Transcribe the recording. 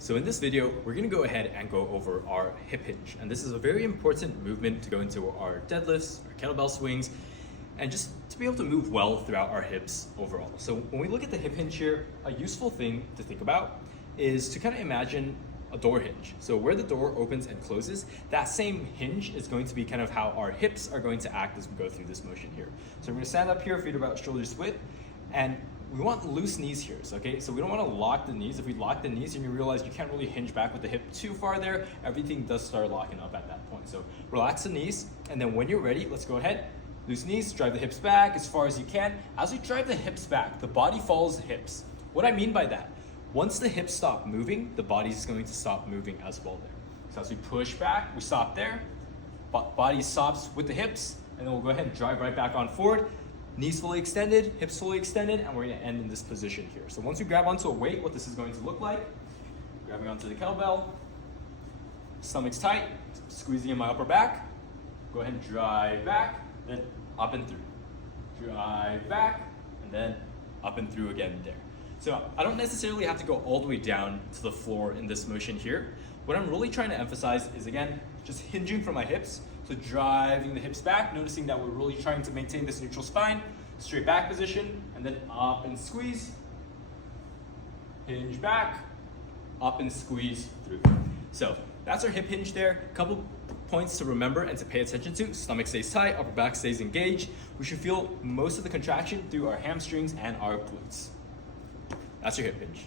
So in this video, we're gonna go ahead and go over our hip hinge. And this is a very important movement to go into our deadlifts, our kettlebell swings, and just to be able to move well throughout our hips overall. So when we look at the hip hinge here, a useful thing to think about is to kind of imagine a door hinge. So where the door opens and closes, that same hinge is going to be kind of how our hips are going to act as we go through this motion here. So we're gonna stand up here, feet about shoulders width, and we want loose knees here, okay? So we don't want to lock the knees. If we lock the knees and you realize you can't really hinge back with the hip too far there, everything does start locking up at that point. So relax the knees, and then when you're ready, let's go ahead. Loose knees, drive the hips back as far as you can. As we drive the hips back, the body follows the hips. What I mean by that, once the hips stop moving, the body is going to stop moving as well there. So as we push back, we stop there, body stops with the hips, and then we'll go ahead and drive right back on forward. Knees fully extended, hips fully extended, and we're gonna end in this position here. So once we grab onto a weight, what this is going to look like, grabbing onto the kettlebell, stomach's tight, squeezing in my upper back, go ahead and drive back, then up and through. Drive back, and then up and through again there. So I don't necessarily have to go all the way down to the floor in this motion here. What I'm really trying to emphasize is, again, just hinging from my hips. So driving the hips back, noticing that we're really trying to maintain this neutral spine, straight back position, and then up and squeeze, hinge back, up and squeeze through. So that's our hip hinge there. A couple points to remember and to pay attention to. Stomach stays tight, upper back stays engaged. We should feel most of the contraction through our hamstrings and our glutes. That's your hip hinge.